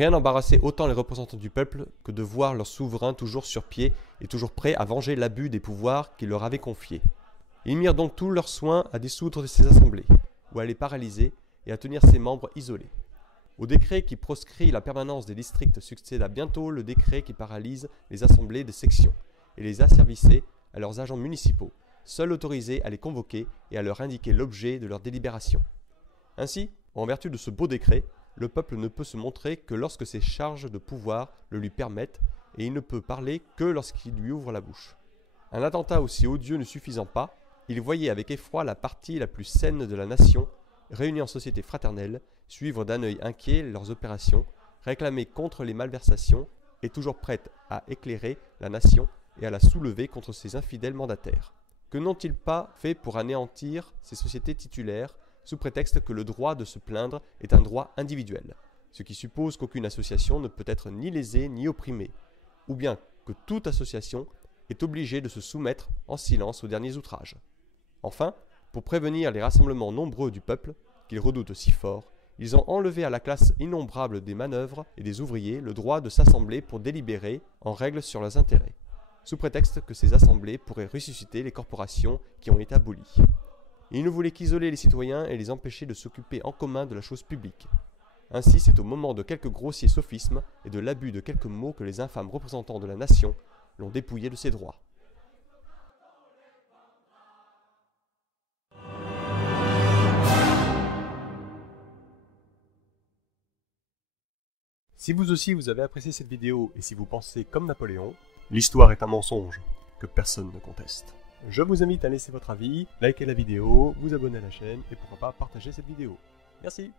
Rien n'embarrassait autant les représentants du peuple que de voir leur souverain toujours sur pied et toujours prêt à venger l'abus des pouvoirs qu'il leur avait confiés. Ils mirent donc tous leurs soins à dissoudre ces assemblées, ou à les paralyser et à tenir ses membres isolés. Au décret qui proscrit la permanence des districts succéda bientôt le décret qui paralyse les assemblées des sections et les asservissait à leurs agents municipaux, seuls autorisés à les convoquer et à leur indiquer l'objet de leur délibération. Ainsi, en vertu de ce beau décret, le peuple ne peut se montrer que lorsque ses charges de pouvoir le lui permettent, et il ne peut parler que lorsqu'il lui ouvre la bouche. Un attentat aussi odieux ne suffisant pas, il voyait avec effroi la partie la plus saine de la nation, réunie en société fraternelle, suivre d'un œil inquiet leurs opérations, réclamer contre les malversations, et toujours prête à éclairer la nation et à la soulever contre ses infidèles mandataires. Que n'ont-ils pas fait pour anéantir ces sociétés titulaires, sous prétexte que le droit de se plaindre est un droit individuel, ce qui suppose qu'aucune association ne peut être ni lésée ni opprimée, ou bien que toute association est obligée de se soumettre en silence aux derniers outrages. Enfin, pour prévenir les rassemblements nombreux du peuple, qu'ils redoutent si fort, ils ont enlevé à la classe innombrable des manœuvres et des ouvriers le droit de s'assembler pour délibérer en règle sur leurs intérêts, sous prétexte que ces assemblées pourraient ressusciter les corporations qui ont été abolies. Ils ne voulaient qu'isoler les citoyens et les empêcher de s'occuper en commun de la chose publique. Ainsi, c'est au moment de quelques grossiers sophismes et de l'abus de quelques mots que les infâmes représentants de la nation l'ont dépouillé de ses droits. Si vous aussi vous avez apprécié cette vidéo et si vous pensez comme Napoléon, l'histoire est un mensonge que personne ne conteste. Je vous invite à laisser votre avis, liker la vidéo, vous abonner à la chaîne et pourquoi pas partager cette vidéo. Merci.